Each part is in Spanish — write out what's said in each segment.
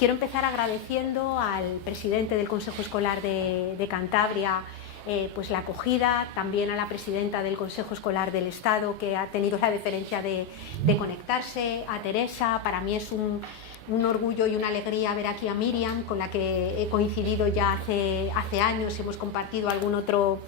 Quiero empezar agradeciendo al presidente del Consejo Escolar de Cantabria pues la acogida, también a la presidenta del Consejo Escolar del Estado, que ha tenido la deferencia de conectarse, a Teresa. Para mí es un orgullo y una alegría ver aquí a Miriam, con la que he coincidido ya hace años, hemos compartido algún otro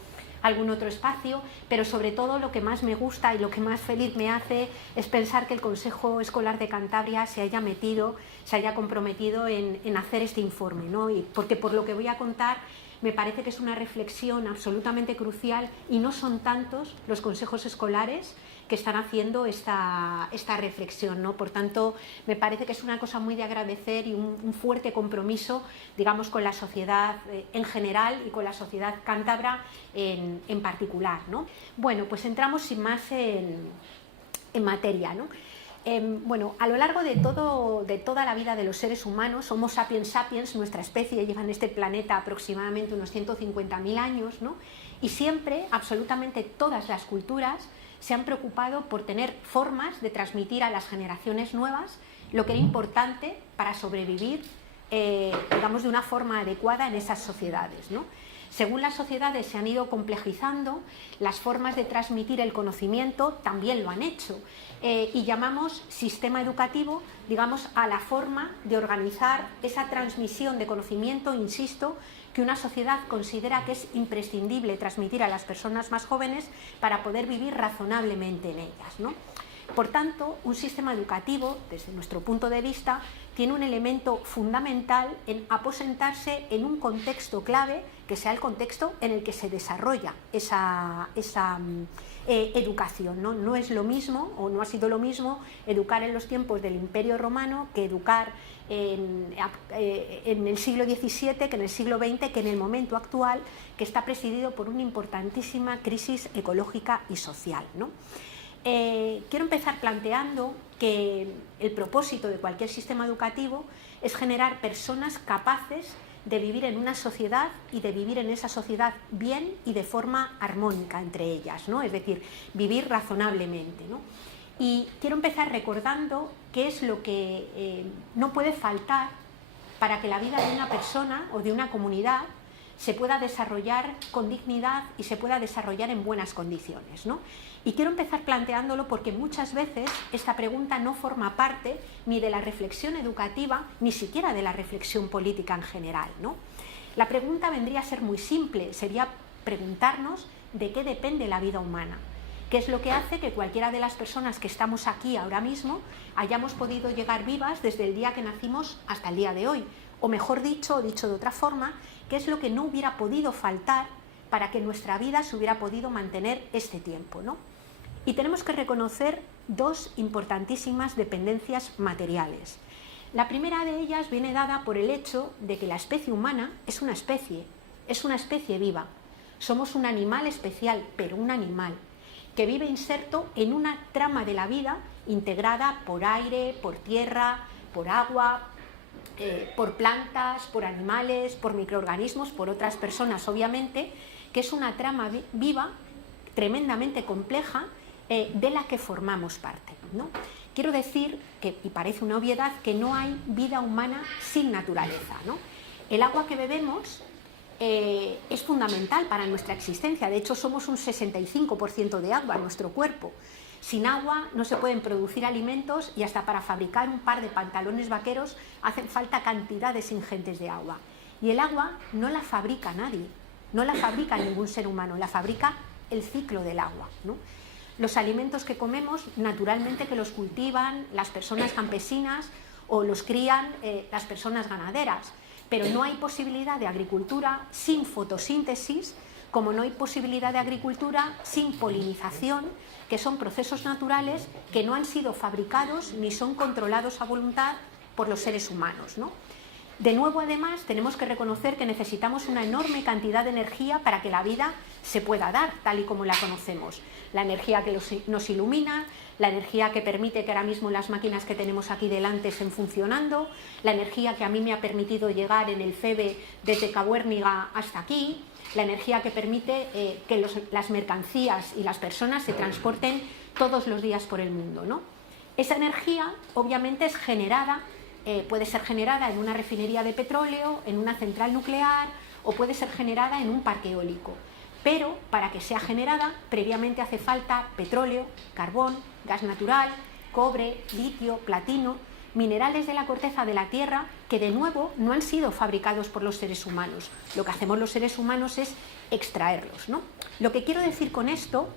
espacio, pero sobre todo lo que más me gusta y lo que más feliz me hace es pensar que el Consejo Escolar de Cantabria se haya comprometido en hacer este informe, ¿no? Porque por lo que voy a contar me parece que es una reflexión absolutamente crucial y no son tantos los consejos escolares que están haciendo esta reflexión, ¿no? Por tanto, me parece que es una cosa muy de agradecer y un fuerte compromiso, digamos, con la sociedad en general y con la sociedad cántabra en particular, ¿no? Bueno, pues entramos sin más en materia, ¿no? Bueno, a lo largo de toda la vida de los seres humanos, Homo sapiens sapiens, nuestra especie lleva en este planeta aproximadamente unos 150.000 años, ¿no? Y siempre, absolutamente todas las culturas se han preocupado por tener formas de transmitir a las generaciones nuevas lo que era importante para sobrevivir, digamos, de una forma adecuada en esas sociedades, ¿no? Según las sociedades se han ido complejizando, las formas de transmitir el conocimiento también lo han hecho. Y llamamos sistema educativo, digamos, a la forma de organizar esa transmisión de conocimiento, insisto, que una sociedad considera que es imprescindible transmitir a las personas más jóvenes para poder vivir razonablemente en ellas, ¿no? Por tanto, un sistema educativo, desde nuestro punto de vista, tiene un elemento fundamental en aposentarse en un contexto clave, que sea el contexto en el que se desarrolla esa educación, ¿no? No es lo mismo, o no ha sido lo mismo, educar en los tiempos del Imperio Romano que educar en el siglo XVII, que en el siglo XX, que en el momento actual, que está presidido por una importantísima crisis ecológica y social, ¿no? Quiero empezar planteando que el propósito de cualquier sistema educativo es generar personas capaces de vivir en una sociedad y de vivir en esa sociedad bien y de forma armónica entre ellas, ¿no? Es decir, vivir razonablemente, ¿no? Y quiero empezar recordando qué es lo que no puede faltar para que la vida de una persona o de una comunidad se pueda desarrollar con dignidad y se pueda desarrollar en buenas condiciones, ¿no? Y quiero empezar planteándolo porque muchas veces esta pregunta no forma parte ni de la reflexión educativa, ni siquiera de la reflexión política en general, ¿no? La pregunta vendría a ser muy simple, sería preguntarnos de qué depende la vida humana, qué es lo que hace que cualquiera de las personas que estamos aquí ahora mismo hayamos podido llegar vivas desde el día que nacimos hasta el día de hoy, o mejor dicho, o dicho de otra forma, qué es lo que no hubiera podido faltar para que nuestra vida se hubiera podido mantener este tiempo, ¿no? Y tenemos que reconocer dos importantísimas dependencias materiales. La primera de ellas viene dada por el hecho de que la especie humana es una especie viva. Somos un animal especial, pero un animal que vive inserto en una trama de la vida integrada por aire, por tierra, por agua, por plantas, por animales, por microorganismos, por otras personas, obviamente, que es una trama viva tremendamente compleja de la que formamos parte, ¿no? Quiero decir que, y parece una obviedad, que no hay vida humana sin naturaleza, ¿no? El agua que bebemos es fundamental para nuestra existencia. De hecho, somos un 65% de agua en nuestro cuerpo. Sin agua no se pueden producir alimentos y hasta para fabricar un par de pantalones vaqueros hacen falta cantidades ingentes de agua. Y el agua no la fabrica nadie, no la fabrica ningún ser humano, la fabrica el ciclo del agua, ¿no? Los alimentos que comemos, naturalmente que los cultivan las personas campesinas o los crían las personas ganaderas, pero no hay posibilidad de agricultura sin fotosíntesis, como no hay posibilidad de agricultura sin polinización, que son procesos naturales que no han sido fabricados ni son controlados a voluntad por los seres humanos, ¿no? De nuevo, además, tenemos que reconocer que necesitamos una enorme cantidad de energía para que la vida se pueda dar, tal y como la conocemos. La energía que nos ilumina, la energía que permite que ahora mismo las máquinas que tenemos aquí delante estén funcionando, la energía que a mí me ha permitido llegar en el FEBE desde Cabuérniga hasta aquí, la energía que permite que las mercancías y las personas se transporten todos los días por el mundo, ¿no? Esa energía, obviamente, es generada puede ser generada en una refinería de petróleo, en una central nuclear o puede ser generada en un parque eólico. Pero para que sea generada, previamente hace falta petróleo, carbón, gas natural, cobre, litio, platino, minerales de la corteza de la Tierra que de nuevo no han sido fabricados por los seres humanos. Lo que hacemos los seres humanos es extraerlos, ¿no? Lo que quiero decir con esto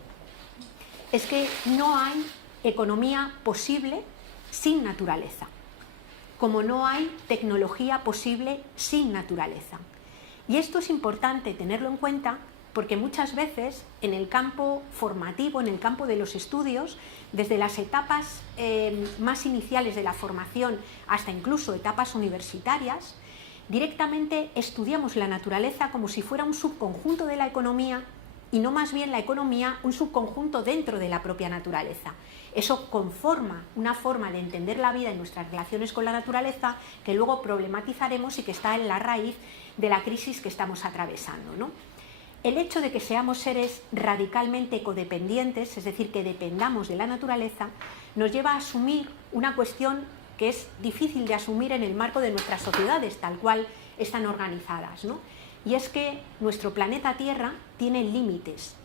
es que no hay economía posible sin naturaleza, como no hay tecnología posible sin naturaleza. Y esto es importante tenerlo en cuenta porque muchas veces en el campo formativo, en el campo de los estudios, desde las etapas más iniciales de la formación hasta incluso etapas universitarias, directamente estudiamos la naturaleza como si fuera un subconjunto de la economía y no más bien la economía un subconjunto dentro de la propia naturaleza. Eso conforma una forma de entender la vida y nuestras relaciones con la naturaleza que luego problematizaremos y que está en la raíz de la crisis que estamos atravesando, ¿no? El hecho de que seamos seres radicalmente codependientes, es decir, que dependamos de la naturaleza, nos lleva a asumir una cuestión que es difícil de asumir en el marco de nuestras sociedades, tal cual están organizadas, ¿no? Y es que nuestro planeta Tierra tiene límites.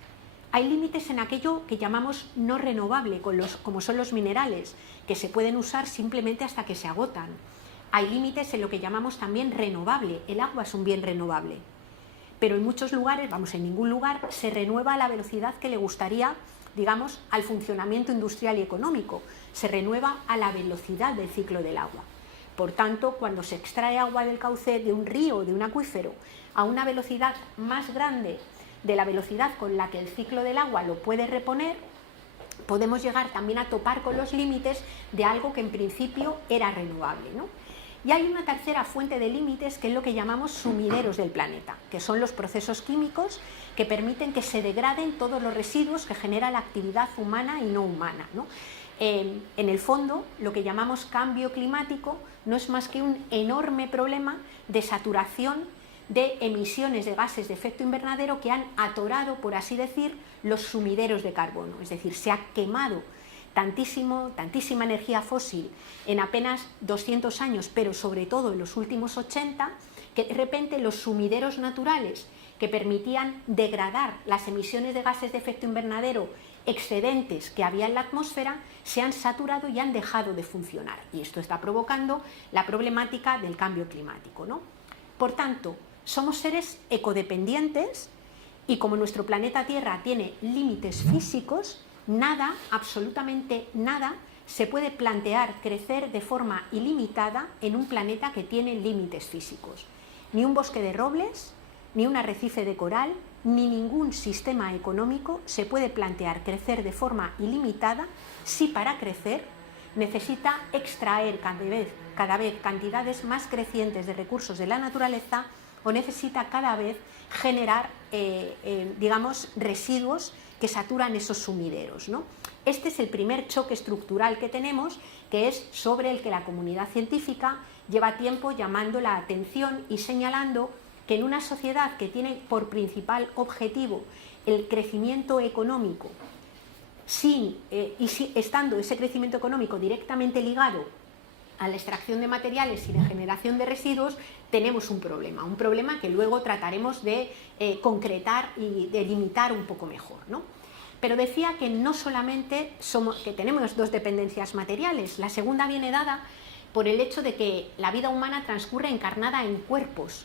Hay límites en aquello que llamamos no renovable, como son los minerales, que se pueden usar simplemente hasta que se agotan. Hay límites en lo que llamamos también renovable. El agua es un bien renovable. Pero en muchos lugares, vamos, en ningún lugar, se renueva a la velocidad que le gustaría, digamos, al funcionamiento industrial y económico. Se renueva a la velocidad del ciclo del agua. Por tanto, cuando se extrae agua del cauce de un río o de un acuífero a una velocidad más grande de la velocidad con la que el ciclo del agua lo puede reponer, podemos llegar también a topar con los límites de algo que en principio era renovable, ¿no? Y hay una tercera fuente de límites que es lo que llamamos sumideros del planeta, que son los procesos químicos que permiten que se degraden todos los residuos que genera la actividad humana y no humana, ¿no? En el fondo, lo que llamamos cambio climático no es más que un enorme problema de saturación de emisiones de gases de efecto invernadero que han atorado, por así decir, los sumideros de carbono. Es decir, se ha quemado tantísima energía fósil en apenas 200 años, pero sobre todo en los últimos 80, que de repente los sumideros naturales que permitían degradar las emisiones de gases de efecto invernadero excedentes que había en la atmósfera se han saturado y han dejado de funcionar. Y esto está provocando la problemática del cambio climático, ¿no? Por tanto, somos seres ecodependientes y como nuestro planeta Tierra tiene límites físicos, nada, absolutamente nada, se puede plantear crecer de forma ilimitada en un planeta que tiene límites físicos. Ni un bosque de robles, ni un arrecife de coral, ni ningún sistema económico se puede plantear crecer de forma ilimitada si para crecer necesita extraer cada vez cantidades más crecientes de recursos de la naturaleza o necesita cada vez generar, digamos, residuos que saturan esos sumideros, ¿no? Este es el primer choque estructural que tenemos, que es sobre el que la comunidad científica lleva tiempo llamando la atención y señalando que en una sociedad que tiene por principal objetivo el crecimiento económico, estando ese crecimiento económico directamente ligado a la extracción de materiales y de generación de residuos, tenemos un problema que luego trataremos de concretar y de limitar un poco mejor, ¿no? Pero decía que no solamente que tenemos dos dependencias materiales, la segunda viene dada por el hecho de que la vida humana transcurre encarnada en cuerpos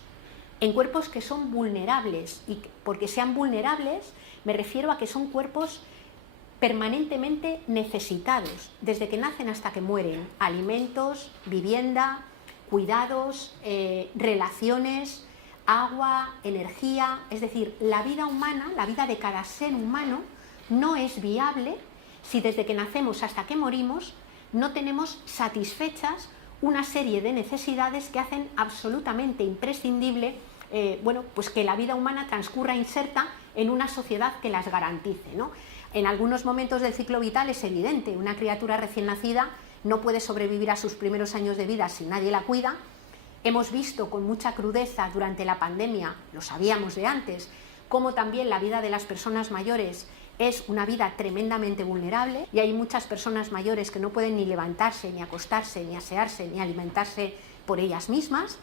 que son vulnerables, y porque sean vulnerables me refiero a que son cuerpos permanentemente necesitados, desde que nacen hasta que mueren, alimentos, vivienda, cuidados, relaciones, agua, energía, es decir, la vida humana, la vida de cada ser humano no es viable si desde que nacemos hasta que morimos no tenemos satisfechas una serie de necesidades que hacen absolutamente imprescindible pues que la vida humana transcurra inserta en una sociedad que las garantice, ¿no? En algunos momentos del ciclo vital es evidente, una criatura recién nacida no puede sobrevivir a sus primeros años de vida si nadie la cuida. Hemos visto con mucha crudeza durante la pandemia, lo sabíamos de antes, cómo también la vida de las personas mayores es una vida tremendamente vulnerable y hay muchas personas mayores que no pueden ni levantarse, ni acostarse, ni asearse, ni alimentarse por ellas mismas.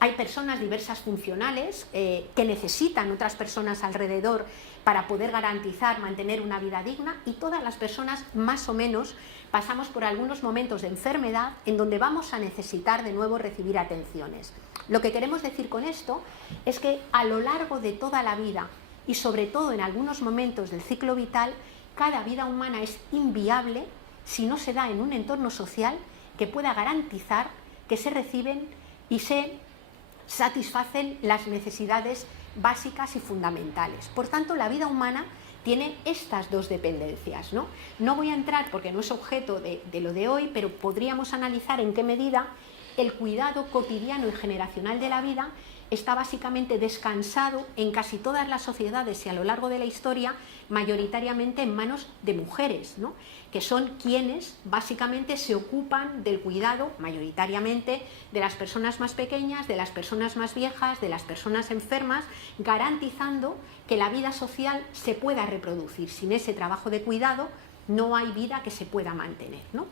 Hay personas diversas funcionales que necesitan otras personas alrededor para poder garantizar, mantener una vida digna, y todas las personas más o menos pasamos por algunos momentos de enfermedad en donde vamos a necesitar de nuevo recibir atenciones. Lo que queremos decir con esto es que a lo largo de toda la vida y sobre todo en algunos momentos del ciclo vital, cada vida humana es inviable si no se da en un entorno social que pueda garantizar que se reciben y se satisfacen las necesidades básicas y fundamentales. Por tanto, la vida humana tiene estas dos dependencias, ¿no? No voy a entrar, porque no es objeto de lo de hoy, pero podríamos analizar en qué medida el cuidado cotidiano y generacional de la vida está básicamente descansado en casi todas las sociedades y a lo largo de la historia, mayoritariamente en manos de mujeres, ¿no? Que son quienes básicamente se ocupan del cuidado, mayoritariamente, de las personas más pequeñas, de las personas más viejas, de las personas enfermas, garantizando que la vida social se pueda reproducir. Sin ese trabajo de cuidado no hay vida que se pueda mantener, ¿no?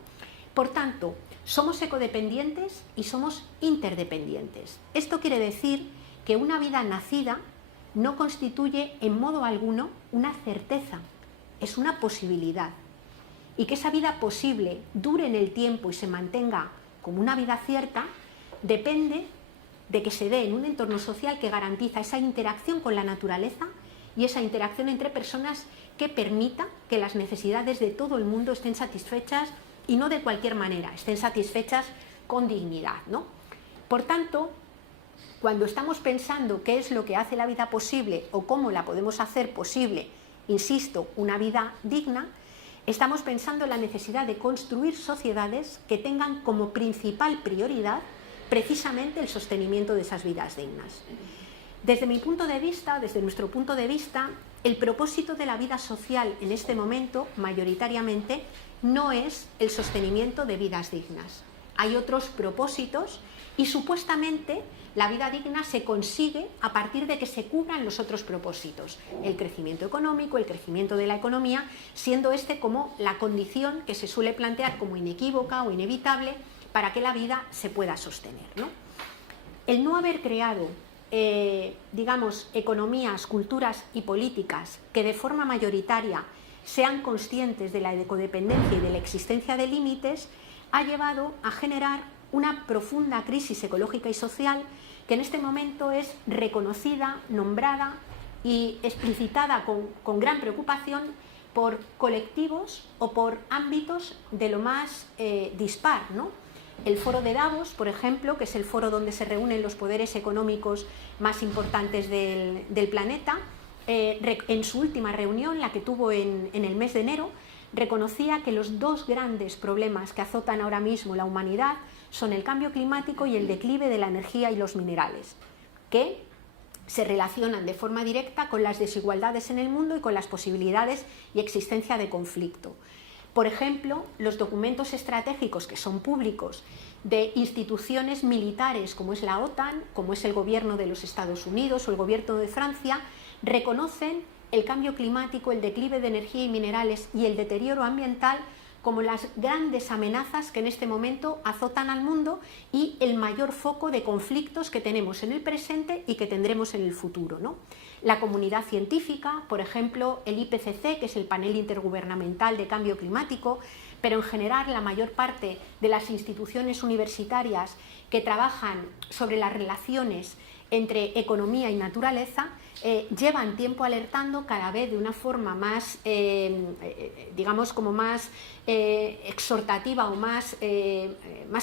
Por tanto, somos ecodependientes y somos interdependientes. Esto quiere decir que una vida nacida no constituye en modo alguno una certeza, es una posibilidad. Y que esa vida posible dure en el tiempo y se mantenga como una vida cierta depende de que se dé en un entorno social que garantiza esa interacción con la naturaleza y esa interacción entre personas que permita que las necesidades de todo el mundo estén satisfechas, y no de cualquier manera, estén satisfechas con dignidad, ¿no? Por tanto, cuando estamos pensando qué es lo que hace la vida posible o cómo la podemos hacer posible, insisto, una vida digna, estamos pensando en la necesidad de construir sociedades que tengan como principal prioridad precisamente el sostenimiento de esas vidas dignas. Desde mi punto de vista, desde nuestro punto de vista, el propósito de la vida social en este momento, mayoritariamente, no es el sostenimiento de vidas dignas. Hay otros propósitos y supuestamente la vida digna se consigue a partir de que se cubran los otros propósitos, el crecimiento económico, el crecimiento de la economía, siendo este como la condición que se suele plantear como inequívoca o inevitable para que la vida se pueda sostener, ¿no? El no haber creado digamos, economías, culturas y políticas que de forma mayoritaria sean conscientes de la ecodependencia y de la existencia de límites, ha llevado a generar una profunda crisis ecológica y social que en este momento es reconocida, nombrada y explicitada con gran preocupación por colectivos o por ámbitos de lo más dispar, ¿no? El foro de Davos, por ejemplo, que es el foro donde se reúnen los poderes económicos más importantes del planeta, en su última reunión, la que tuvo en el mes de enero, reconocía que los dos grandes problemas que azotan ahora mismo la humanidad son el cambio climático y el declive de la energía y los minerales, que se relacionan de forma directa con las desigualdades en el mundo y con las posibilidades y existencia de conflicto. Por ejemplo, los documentos estratégicos que son públicos de instituciones militares como es la OTAN, como es el gobierno de los Estados Unidos o el gobierno de Francia, reconocen el cambio climático, el declive de energía y minerales y el deterioro ambiental como las grandes amenazas que en este momento azotan al mundo y el mayor foco de conflictos que tenemos en el presente y que tendremos en el futuro, ¿no? La comunidad científica, por ejemplo, el IPCC, que es el panel intergubernamental de cambio climático, pero en general la mayor parte de las instituciones universitarias que trabajan sobre las relaciones entre economía y naturaleza, llevan tiempo alertando cada vez de una forma más, digamos, como más exhortativa o más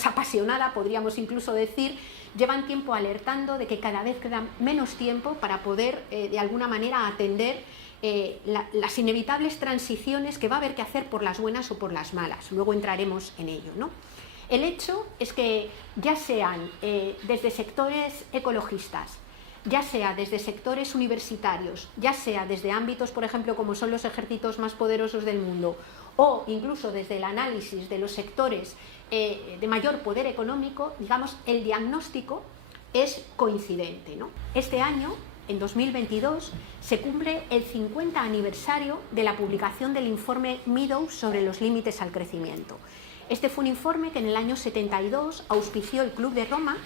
apasionada, podríamos incluso decir, llevan tiempo alertando de que cada vez queda menos tiempo para poder, de alguna manera, atender las inevitables transiciones que va a haber que hacer por las buenas o por las malas. Luego entraremos en ello, ¿no? El hecho es que ya sean desde sectores ecologistas, ya sea desde sectores universitarios, ya sea desde ámbitos, por ejemplo, como son los ejércitos más poderosos del mundo, o incluso desde el análisis de los sectores de mayor poder económico, digamos, el diagnóstico es coincidente, ¿no? Este año en 2022, se cumple el 50 aniversario de la publicación del informe Meadows sobre los límites al crecimiento. Este fue un informe que en el año 72 auspició el Club de Roma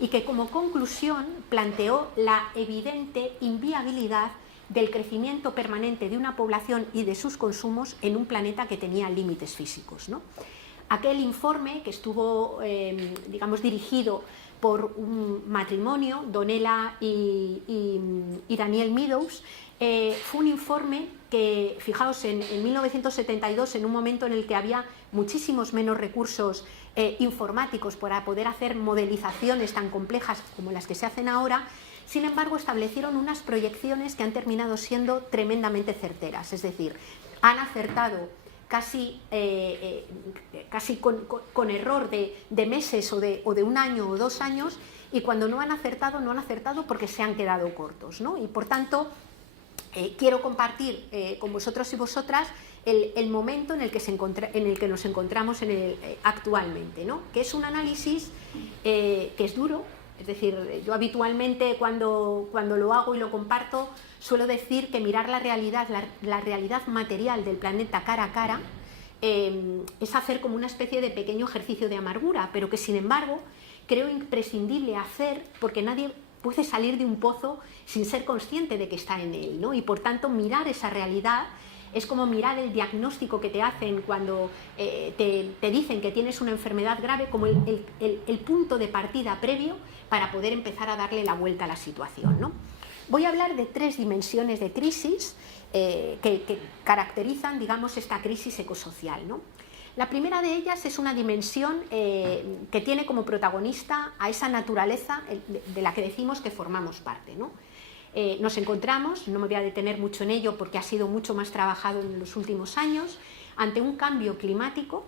y que como conclusión planteó la evidente inviabilidad del crecimiento permanente de una población y de sus consumos en un planeta que tenía límites físicos, ¿no? Aquel informe, que estuvo digamos, dirigido por un matrimonio, Donella y Daniel Meadows, fue un informe que, fijaos, en 1972, en un momento en el que había muchísimos menos recursos informáticos para poder hacer modelizaciones tan complejas como las que se hacen ahora, sin embargo establecieron unas proyecciones que han terminado siendo tremendamente certeras, es decir, han acertado casi con error de meses o de un año o 2 años, y cuando no han acertado porque se han quedado cortos, ¿no? Y por tanto quiero compartir con vosotros y vosotras el momento en el que nos encontramos actualmente, ¿no? Que es un análisis que es duro. Es decir, yo habitualmente cuando lo hago y lo comparto suelo decir que mirar la realidad material del planeta cara a cara es hacer como una especie de pequeño ejercicio de amargura, pero que sin embargo creo imprescindible hacer, porque nadie puede salir de un pozo sin ser consciente de que está en él, ¿no? Y por tanto mirar esa realidad es como mirar el diagnóstico que te hacen cuando te dicen que tienes una enfermedad grave, como el punto de partida previo para poder empezar a darle la vuelta a la situación, ¿no? Voy a hablar de 3 dimensiones de crisis que caracterizan, digamos, esta crisis ecosocial, ¿no? La primera de ellas es una dimensión que tiene como protagonista a esa naturaleza de la que decimos que formamos parte, ¿no? Nos encontramos, no me voy a detener mucho en ello porque ha sido mucho más trabajado en los últimos años, ante un cambio climático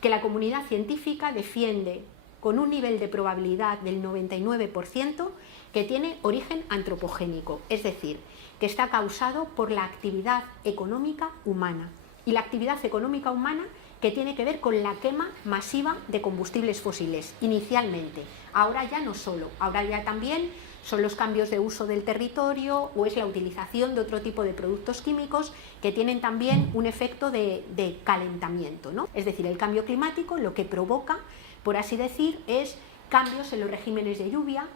que la comunidad científica defiende con un nivel de probabilidad del 99%, que tiene origen antropogénico, es decir, que está causado por la actividad económica humana. Y la actividad económica humana que tiene que ver con la quema masiva de combustibles fósiles, inicialmente. Ahora ya no solo, ahora ya también son los cambios de uso del territorio o es la utilización de otro tipo de productos químicos que tienen también un efecto de calentamiento, ¿no? Es decir, el cambio climático lo que provoca, por así decir, es cambios en los regímenes de lluvia,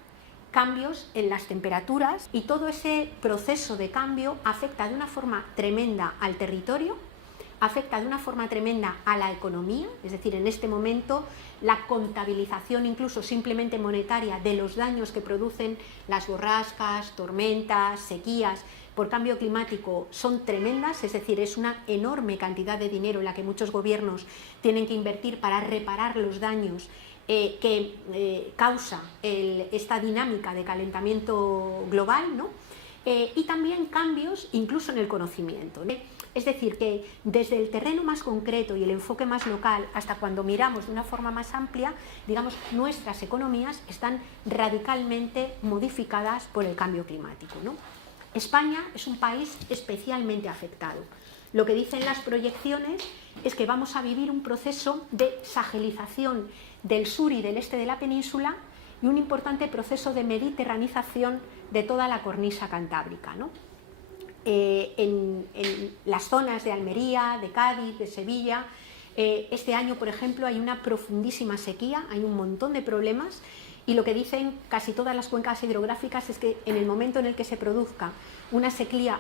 cambios en las temperaturas, y todo ese proceso de cambio afecta de una forma tremenda al territorio, afecta de una forma tremenda a la economía, es decir, en este momento la contabilización incluso simplemente monetaria de los daños que producen las borrascas, tormentas, sequías por cambio climático son tremendas, es decir, es una enorme cantidad de dinero en la que muchos gobiernos tienen que invertir para reparar los daños que causa esta dinámica de calentamiento global, ¿no? Y también cambios incluso en el conocimiento, ¿no? Es decir, que desde el terreno más concreto y el enfoque más local hasta cuando miramos de una forma más amplia, digamos, nuestras economías están radicalmente modificadas por el cambio climático, ¿no? España es un país especialmente afectado. Lo que dicen las proyecciones es que vamos a vivir un proceso de sahelización del sur y del este de la península y un importante proceso de mediterranización de toda la cornisa cantábrica, ¿no? En las zonas de Almería, de Cádiz, de Sevilla, este año, por ejemplo, hay una profundísima sequía, hay un montón de problemas, y lo que dicen casi todas las cuencas hidrográficas es que en el momento en el que se produzca una sequía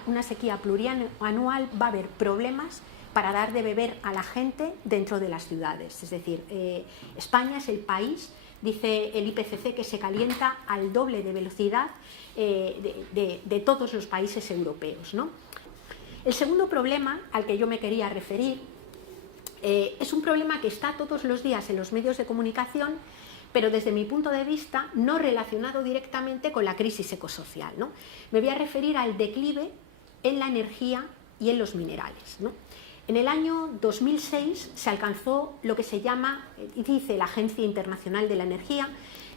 plurianual va a haber problemas para dar de beber a la gente dentro de las ciudades. Es decir, España es el país, dice el IPCC, que se calienta al doble de velocidad de todos los países europeos, ¿no? El segundo problema al que yo me quería referir es un problema que está todos los días en los medios de comunicación, pero desde mi punto de vista no relacionado directamente con la crisis ecosocial, ¿no? Me voy a referir al declive en la energía y en los minerales, ¿no? En el año 2006 se alcanzó lo que se llama, dice la Agencia Internacional de la Energía,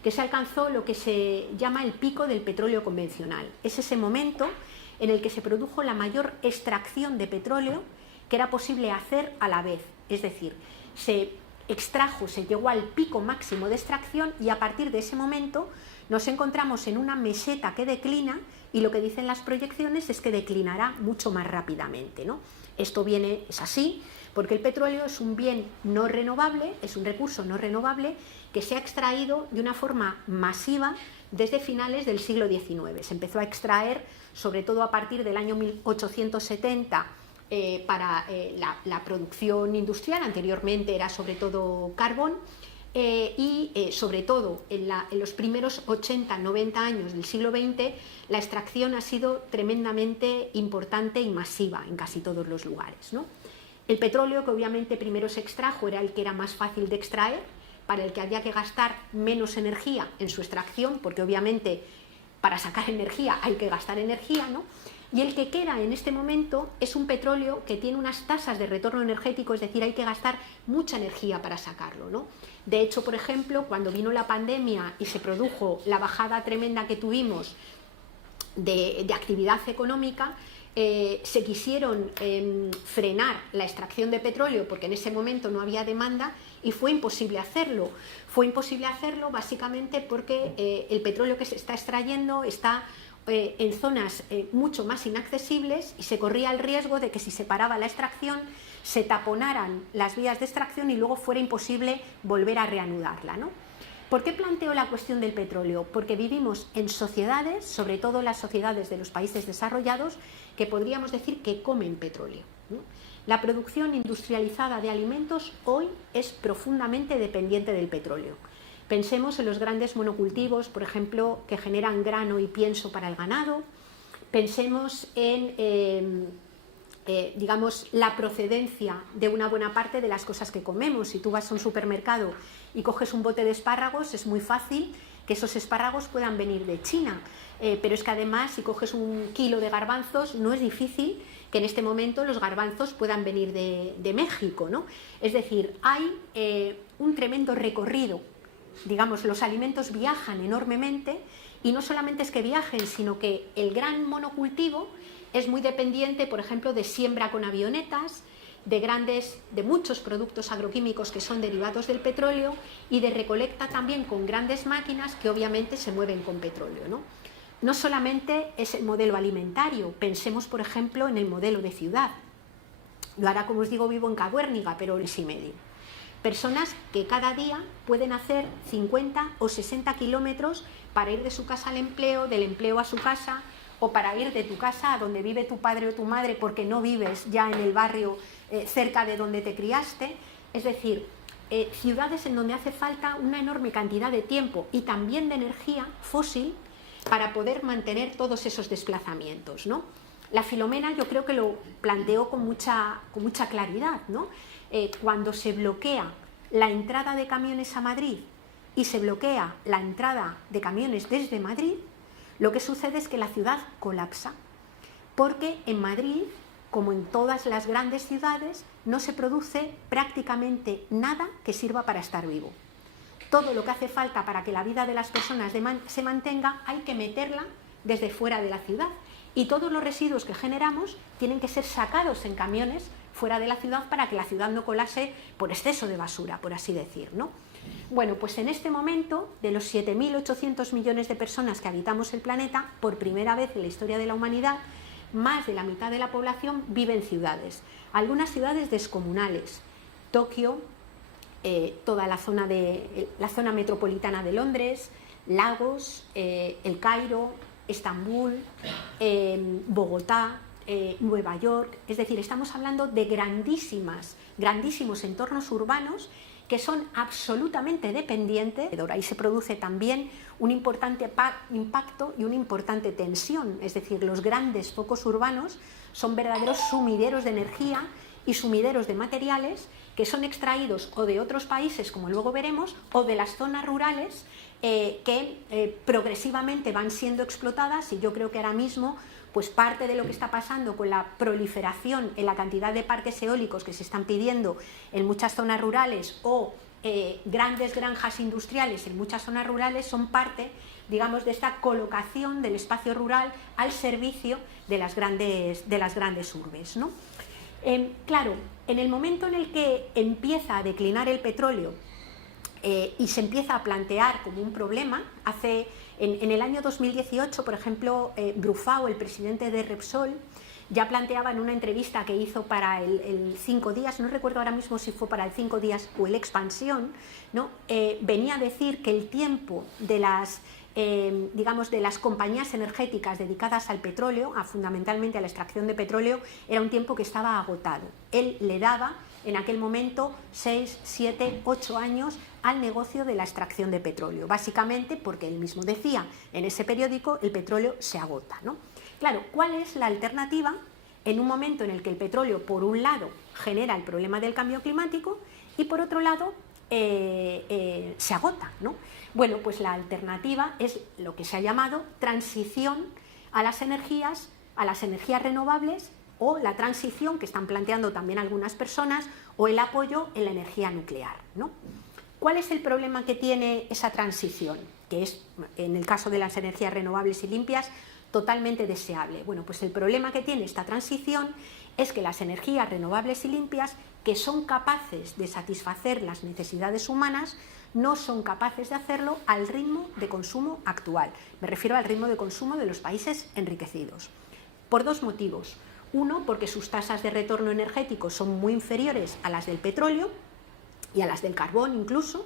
que se alcanzó lo que se llama el pico del petróleo convencional. Es ese momento en el que se produjo la mayor extracción de petróleo que era posible hacer a la vez. Es decir, se llegó al pico máximo de extracción y a partir de ese momento nos encontramos en una meseta que declina y lo que dicen las proyecciones es que declinará mucho más rápidamente, ¿no? Esto es así, porque el petróleo es un bien no renovable, es un recurso no renovable que se ha extraído de una forma masiva desde finales del siglo XIX. Se empezó a extraer sobre todo a partir del año 1870 para la producción industrial, anteriormente era sobre todo carbón, y sobre todo en los primeros 80-90 años del siglo XX la extracción ha sido tremendamente importante y masiva en casi todos los lugares, ¿no? El petróleo, que obviamente primero se extrajo, era el que era más fácil de extraer, para el que había que gastar menos energía en su extracción, porque obviamente para sacar energía hay que gastar energía, ¿no? Y el que queda en este momento es un petróleo que tiene unas tasas de retorno energético, es decir, hay que gastar mucha energía para sacarlo, ¿no? De hecho, por ejemplo, cuando vino la pandemia y se produjo la bajada tremenda que tuvimos de actividad económica, se quisieron frenar la extracción de petróleo porque en ese momento no había demanda y fue imposible hacerlo. Fue imposible hacerlo básicamente porque el petróleo que se está extrayendo está en zonas mucho más inaccesibles y se corría el riesgo de que si se paraba la extracción se taponaran las vías de extracción y luego fuera imposible volver a reanudarla, ¿no? ¿Por qué planteo la cuestión del petróleo? Porque vivimos en sociedades, sobre todo las sociedades de los países desarrollados, que podríamos decir que comen petróleo, ¿no? La producción industrializada de alimentos hoy es profundamente dependiente del petróleo. Pensemos en los grandes monocultivos, por ejemplo, que generan grano y pienso para el ganado. Pensemos en digamos, la procedencia de una buena parte de las cosas que comemos. Si tú vas a un supermercado y coges un bote de espárragos, es muy fácil que esos espárragos puedan venir de China, pero es que además si coges un kilo de garbanzos no es difícil que en este momento los garbanzos puedan venir de México, ¿no? Es decir, hay un tremendo recorrido, digamos, los alimentos viajan enormemente y no solamente es que viajen, sino que el gran monocultivo es muy dependiente, por ejemplo, de siembra con avionetas, de muchos productos agroquímicos que son derivados del petróleo y de recolecta también con grandes máquinas que obviamente se mueven con petróleo, ¿no? No solamente es el modelo alimentario, pensemos por ejemplo en el modelo de ciudad. Yo ahora, como os digo, vivo en Cabuérniga, pero es y medio. Personas que cada día pueden hacer 50 o 60 kilómetros para ir de su casa al empleo, del empleo a su casa, o para ir de tu casa a donde vive tu padre o tu madre porque no vives ya en el barrio cerca de donde te criaste. Es decir, ciudades en donde hace falta una enorme cantidad de tiempo y también de energía fósil para poder mantener todos esos desplazamientos, ¿no? La Filomena yo creo que lo planteó con mucha claridad, ¿no? Cuando se bloquea la entrada de camiones a Madrid y se bloquea la entrada de camiones desde Madrid, lo que sucede es que la ciudad colapsa, porque en Madrid, como en todas las grandes ciudades, no se produce prácticamente nada que sirva para estar vivo. Todo lo que hace falta para que la vida de las personas se mantenga hay que meterla desde fuera de la ciudad, y todos los residuos que generamos tienen que ser sacados en camiones fuera de la ciudad para que la ciudad no colapse por exceso de basura, por así decir, ¿no? Bueno, pues en este momento, de los 7.800 millones de personas que habitamos el planeta, por primera vez en la historia de la humanidad, más de la mitad de la población vive en ciudades. Algunas ciudades descomunales, Tokio, toda la zona metropolitana de Londres, Lagos, El Cairo, Estambul, Bogotá, Nueva York. Es decir, estamos hablando de grandísimos entornos urbanos que son absolutamente dependientes. Ahí se produce también un importante impacto y una importante tensión, es decir, los grandes focos urbanos son verdaderos sumideros de energía y sumideros de materiales que son extraídos o de otros países, como luego veremos, o de las zonas rurales que progresivamente van siendo explotadas. Y yo creo que ahora mismo pues parte de lo que está pasando con la proliferación en la cantidad de parques eólicos que se están pidiendo en muchas zonas rurales o grandes granjas industriales en muchas zonas rurales son parte, digamos, de esta colocación del espacio rural al servicio de las grandes urbes, ¿no? Claro, en el momento en el que empieza a declinar el petróleo y se empieza a plantear como un problema. En el año 2018, por ejemplo, Brufau, el presidente de Repsol, ya planteaba en una entrevista que hizo para el 5 días, no recuerdo ahora mismo si fue para el 5 días o el Expansión, ¿no? Venía a decir que el tiempo de las, digamos, de las compañías energéticas dedicadas al petróleo, fundamentalmente a la extracción de petróleo, era un tiempo que estaba agotado. Él le daba en aquel momento 6, 7, 8 años al negocio de la extracción de petróleo, básicamente porque él mismo decía en ese periódico, el petróleo se agota, ¿no? Claro, ¿cuál es la alternativa en un momento en el que el petróleo, por un lado, genera el problema del cambio climático y por otro lado se agota, ¿no? Bueno, pues la alternativa es lo que se ha llamado transición a las energías renovables, o la transición que están planteando también algunas personas, o el apoyo en la energía nuclear, ¿no? ¿Cuál es el problema que tiene esa transición? Que es, en el caso de las energías renovables y limpias, totalmente deseable. Bueno, pues el problema que tiene esta transición es que las energías renovables y limpias, que son capaces de satisfacer las necesidades humanas, no son capaces de hacerlo al ritmo de consumo actual. Me refiero al ritmo de consumo de los países enriquecidos. Por dos motivos. Uno, porque sus tasas de retorno energético son muy inferiores a las del petróleo y a las del carbón incluso,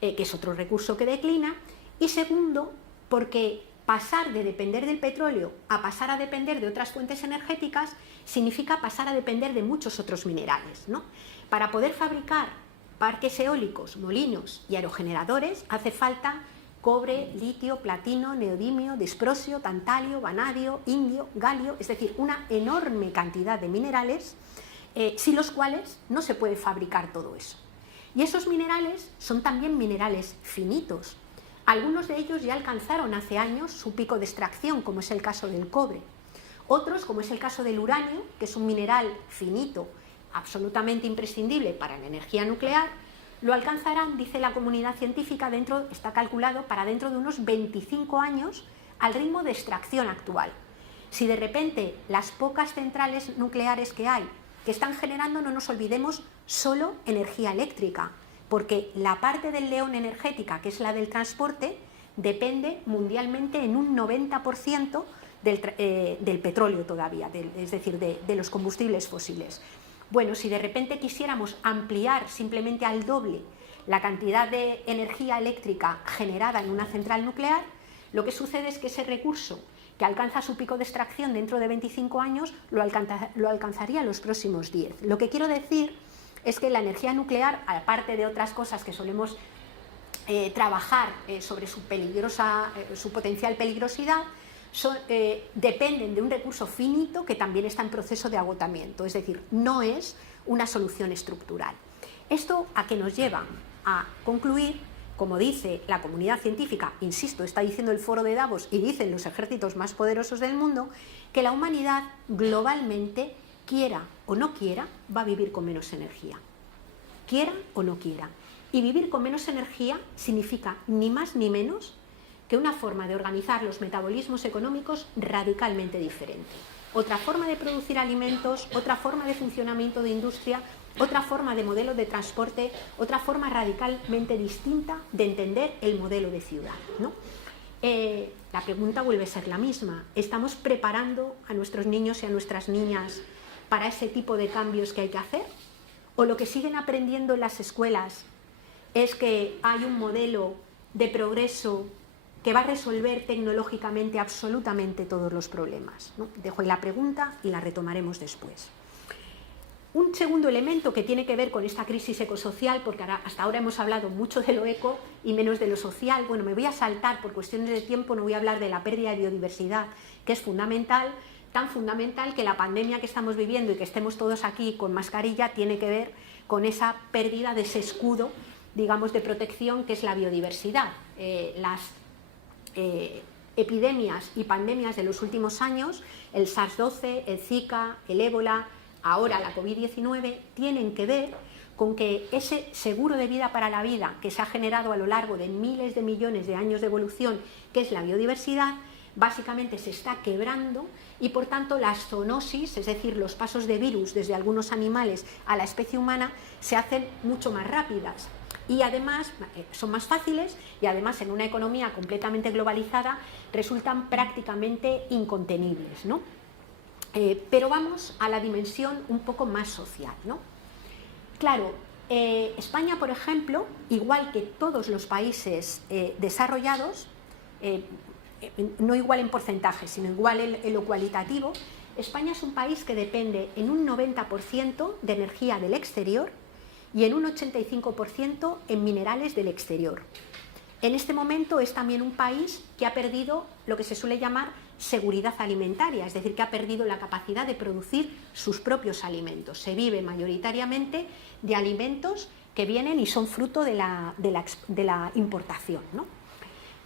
que es otro recurso que declina. Y segundo, porque pasar de depender del petróleo a pasar a depender de otras fuentes energéticas significa pasar a depender de muchos otros minerales, ¿no? Para poder fabricar parques eólicos, molinos y aerogeneradores hace falta cobre, litio, platino, neodimio, disprosio, tantalio, vanadio, indio, galio, es decir, una enorme cantidad de minerales sin los cuales no se puede fabricar todo eso. Y esos minerales son también minerales finitos. Algunos de ellos ya alcanzaron hace años su pico de extracción, como es el caso del cobre. Otros, como es el caso del uranio, que es un mineral finito, absolutamente imprescindible para la energía nuclear, lo alcanzarán, dice la comunidad científica, está calculado para dentro de unos 25 años al ritmo de extracción actual. Si de repente las pocas centrales nucleares que hay, que están generando, no nos olvidemos, solo energía eléctrica, porque la parte del león energética, que es la del transporte, depende mundialmente en un 90% del petróleo todavía, es decir, de los combustibles fósiles. Bueno, si de repente quisiéramos ampliar simplemente al doble la cantidad de energía eléctrica generada en una central nuclear, lo que sucede es que ese recurso que alcanza su pico de extracción dentro de 25 años lo alcanzaría en los próximos 10. Lo que quiero decir es que la energía nuclear, aparte de otras cosas que solemos trabajar sobre su potencial peligrosidad, dependen de un recurso finito que también está en proceso de agotamiento, es decir, no es una solución estructural. ¿Esto a qué nos lleva? A concluir, como dice la comunidad científica, insisto, está diciendo el foro de Davos y dicen los ejércitos más poderosos del mundo, que la humanidad globalmente, quiera o no quiera, va a vivir con menos energía. Quiera o no quiera. Y vivir con menos energía significa ni más ni menos que una forma de organizar los metabolismos económicos radicalmente diferente. Otra forma de producir alimentos, otra forma de funcionamiento de industria, otra forma de modelo de transporte, otra forma radicalmente distinta de entender el modelo de ciudad, ¿no? La pregunta vuelve a ser la misma. ¿Estamos preparando a nuestros niños y a nuestras niñas para ese tipo de cambios que hay que hacer? ¿O lo que siguen aprendiendo en las escuelas es que hay un modelo de progreso que va a resolver tecnológicamente absolutamente todos los problemas, ¿no? Dejo ahí la pregunta y la retomaremos después. Un segundo elemento que tiene que ver con esta crisis ecosocial, porque hasta ahora hemos hablado mucho de lo eco y menos de lo social. Bueno, me voy a saltar por cuestiones de tiempo, no voy a hablar de la pérdida de biodiversidad, que es fundamental, tan fundamental que la pandemia que estamos viviendo y que estemos todos aquí con mascarilla tiene que ver con esa pérdida de ese escudo, digamos, de protección que es la biodiversidad. Las epidemias y pandemias de los últimos años, el SARS-12, el Zika, el ébola, ahora la COVID-19, tienen que ver con que ese seguro de vida para la vida que se ha generado a lo largo de miles de millones de años de evolución, que es la biodiversidad, básicamente se está quebrando y por tanto las zoonosis, es decir, los pasos de virus desde algunos animales a la especie humana, se hacen mucho más rápidas. y además son más fáciles y además en una economía completamente globalizada resultan prácticamente incontenibles, ¿no? Pero vamos a la dimensión un poco más social, ¿no? Claro, España, por ejemplo, igual que todos los países desarrollados, no igual en porcentaje, sino igual en lo cualitativo, España es un país que depende en un 90% de energía del exterior y en un 85% en minerales del exterior. En este momento es también un país que ha perdido lo que se suele llamar seguridad alimentaria, es decir, que ha perdido la capacidad de producir sus propios alimentos. Se vive mayoritariamente de alimentos que vienen y son fruto de la importación, ¿no?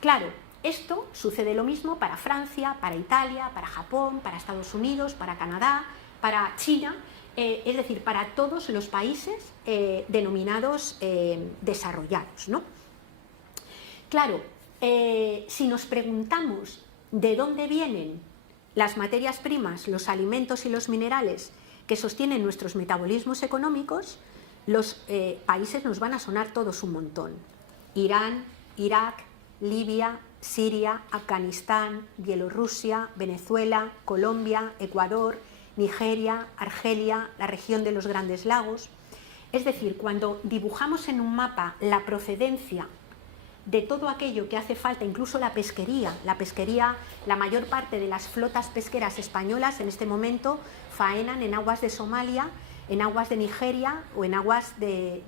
Claro, esto sucede lo mismo para Francia, para Italia, para Japón, para Estados Unidos, para Canadá, para China, es decir, para todos los países denominados desarrollados, ¿no? Claro, si nos preguntamos de dónde vienen las materias primas, los alimentos y los minerales que sostienen nuestros metabolismos económicos, los países nos van a sonar todos un montón. Irán, Irak, Libia, Siria, Afganistán, Bielorrusia, Venezuela, Colombia, Ecuador, Nigeria, Argelia, la región de los Grandes Lagos. Es decir, cuando dibujamos en un mapa la procedencia de todo aquello que hace falta, incluso la pesquería, la mayor parte de las flotas pesqueras españolas en este momento faenan en aguas de Somalia, en aguas de Nigeria o en aguas de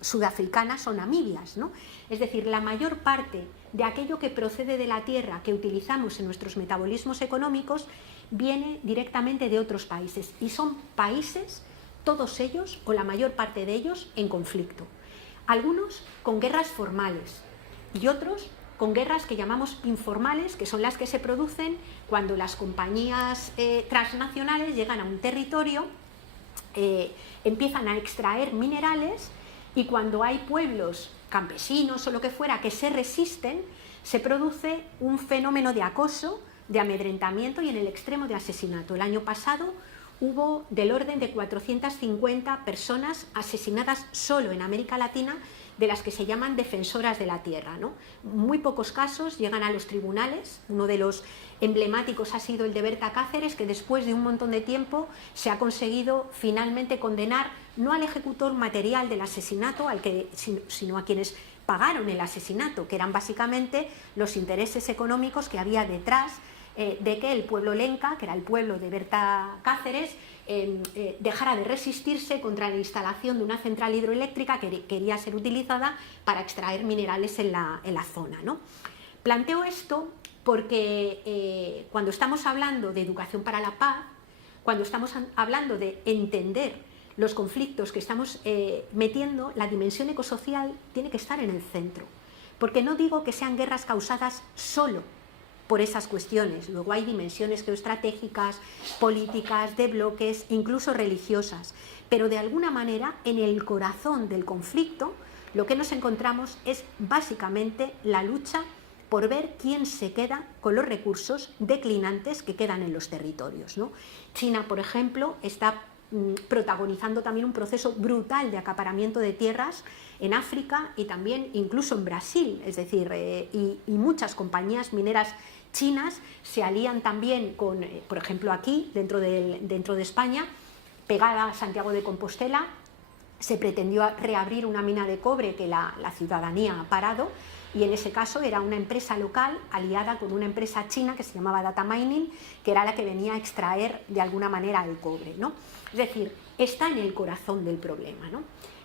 sudafricanas o namibias, ¿no? Es decir, la mayor parte de aquello que procede de la tierra que utilizamos en nuestros metabolismos económicos viene directamente de otros países y son países, todos ellos o la mayor parte de ellos, en conflicto. Algunos con guerras formales y otros con guerras que llamamos informales, que son las que se producen cuando las compañías transnacionales llegan a un territorio, empiezan a extraer minerales y cuando hay pueblos campesinos o lo que fuera que se resisten, se produce un fenómeno de acoso, de amedrentamiento y en el extremo de asesinato. El año pasado hubo del orden de 450 personas asesinadas solo en América Latina, de las que se llaman defensoras de la tierra, ¿no? Muy pocos casos llegan a los tribunales. Uno de los emblemáticos ha sido el de Berta Cáceres, que después de un montón de tiempo se ha conseguido finalmente condenar no al ejecutor material del asesinato, sino a quienes pagaron el asesinato, que eran básicamente los intereses económicos que había detrás de que el pueblo lenca, que era el pueblo de Berta Cáceres, dejara de resistirse contra la instalación de una central hidroeléctrica que quería ser utilizada para extraer minerales en la zona, ¿no? Planteo esto porque cuando estamos hablando de educación para la paz, cuando estamos hablando de entender los conflictos que estamos metiendo, la dimensión ecosocial tiene que estar en el centro, porque no digo que sean guerras causadas solo por esas cuestiones. Luego hay dimensiones geoestratégicas, políticas, de bloques, incluso religiosas, pero de alguna manera en el corazón del conflicto lo que nos encontramos es básicamente la lucha por ver quién se queda con los recursos declinantes que quedan en los territorios, ¿no? China, por ejemplo, está protagonizando también un proceso brutal de acaparamiento de tierras en África y también incluso en Brasil, es decir, y muchas compañías mineras chinas se alían también con, por ejemplo aquí, dentro de España, pegada a Santiago de Compostela, se pretendió reabrir una mina de cobre que la ciudadanía ha parado, y en ese caso era una empresa local aliada con una empresa china que se llamaba Data Mining, que era la que venía a extraer de alguna manera el cobre, ¿no? Es decir, está en el corazón del problema, ¿no?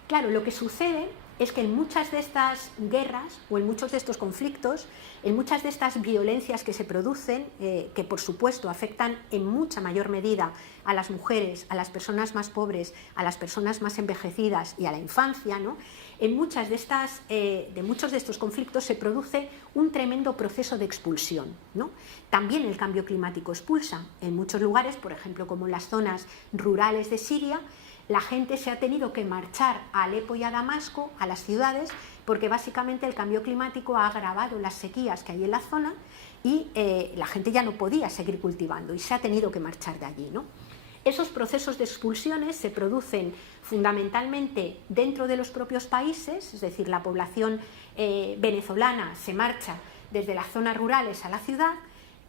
Claro, lo que sucede es que en muchas de estas guerras o en muchos de estos conflictos, en muchas de estas violencias que se producen, que por supuesto afectan en mucha mayor medida a las mujeres, a las personas más pobres, a las personas más envejecidas y a la infancia, ¿no? En muchos de estos conflictos se produce un tremendo proceso de expulsión, ¿no? También el cambio climático expulsa. En muchos lugares, por ejemplo, como en las zonas rurales de Siria, la gente se ha tenido que marchar a Alepo y a Damasco, a las ciudades, porque básicamente el cambio climático ha agravado las sequías que hay en la zona y la gente ya no podía seguir cultivando y se ha tenido que marchar de allí, ¿no? Esos procesos de expulsiones se producen fundamentalmente dentro de los propios países, es decir, la población venezolana se marcha desde las zonas rurales a la ciudad,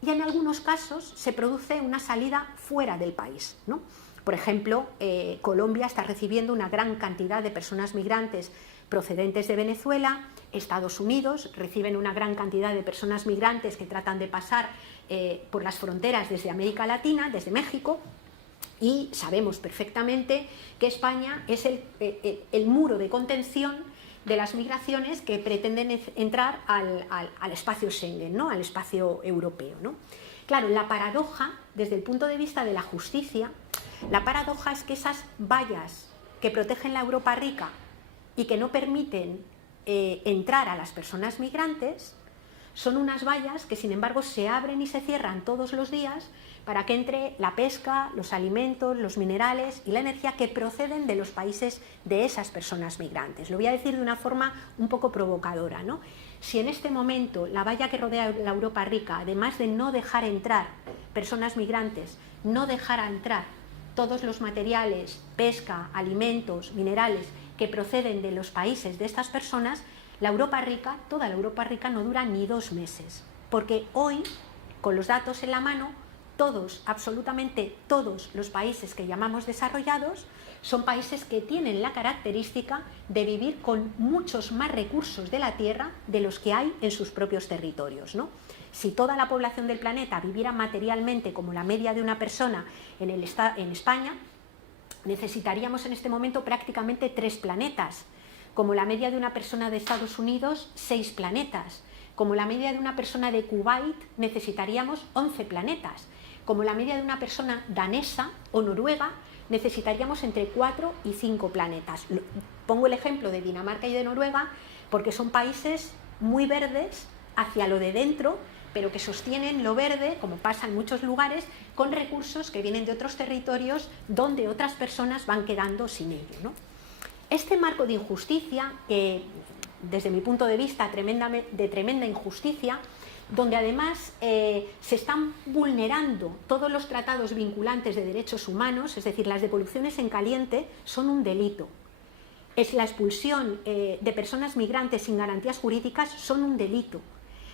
y en algunos casos se produce una salida fuera del país, ¿no? Por ejemplo, Colombia está recibiendo una gran cantidad de personas migrantes procedentes de Venezuela. Estados Unidos reciben una gran cantidad de personas migrantes que tratan de pasar por las fronteras desde América Latina, desde México, y sabemos perfectamente que España es el muro de contención de las migraciones que pretenden entrar al espacio Schengen, ¿no? Al espacio europeo, ¿no? Claro, la paradoja, desde el punto de vista de la justicia, la paradoja es que esas vallas que protegen la Europa rica y que no permiten entrar a las personas migrantes son unas vallas que, sin embargo, se abren y se cierran todos los días para que entre la pesca, los alimentos, los minerales y la energía que proceden de los países de esas personas migrantes. Lo voy a decir de una forma un poco provocadora, ¿no? Si en este momento la valla que rodea la Europa rica, además de no dejar entrar personas migrantes, no dejar entrar todos los materiales, pesca, alimentos, minerales que proceden de los países de estas personas, la Europa rica, toda la Europa rica no dura ni 2 meses, porque hoy, con los datos en la mano, todos, absolutamente todos los países que llamamos desarrollados son países que tienen la característica de vivir con muchos más recursos de la tierra de los que hay en sus propios territorios, ¿no? Si toda la población del planeta viviera materialmente como la media de una persona en España, necesitaríamos en este momento prácticamente 3 planetas. Como la media de una persona de Estados Unidos, 6 planetas. Como la media de una persona de Kuwait, necesitaríamos 11 planetas. Como la media de una persona danesa o noruega, necesitaríamos entre 4 y 5 planetas. Pongo el ejemplo de Dinamarca y de Noruega porque son países muy verdes hacia lo de dentro, pero que sostienen lo verde, como pasa en muchos lugares, con recursos que vienen de otros territorios donde otras personas van quedando sin ello, ¿no? Este marco de injusticia, que desde mi punto de vista de tremenda injusticia, donde además se están vulnerando todos los tratados vinculantes de derechos humanos, es decir, las devoluciones en caliente son un delito. Es la expulsión de personas migrantes sin garantías jurídicas son un delito.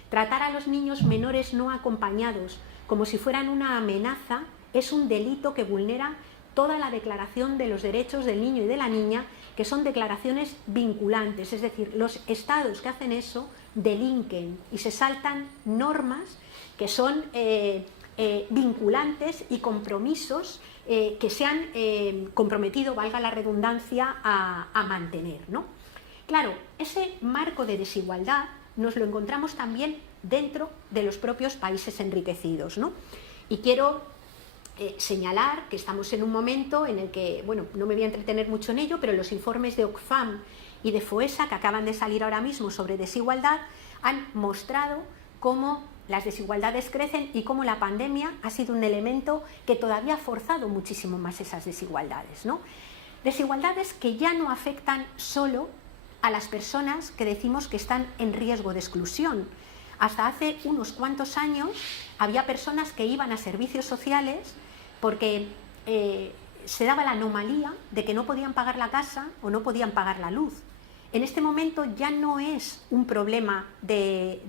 Tratar a los niños menores no acompañados como si fueran una amenaza es un delito que vulnera toda la Declaración de los Derechos del Niño y de la Niña, que son declaraciones vinculantes, es decir, los estados que hacen eso delinquen y se saltan normas que son vinculantes y compromisos que se han comprometido, valga la redundancia, a mantener, ¿no? Claro, ese marco de desigualdad nos lo encontramos también dentro de los propios países enriquecidos, ¿no? Y quiero señalar que estamos en un momento en el que, bueno, no me voy a entretener mucho en ello, pero los informes de Oxfam y de FOESA, que acaban de salir ahora mismo sobre desigualdad, han mostrado cómo las desigualdades crecen y cómo la pandemia ha sido un elemento que todavía ha forzado muchísimo más esas desigualdades, ¿no? Desigualdades que ya no afectan solo a las personas que decimos que están en riesgo de exclusión. Hasta hace unos cuantos años había personas que iban a servicios sociales porque se daba la anomalía de que no podían pagar la casa o no podían pagar la luz. En este momento ya no es un problema de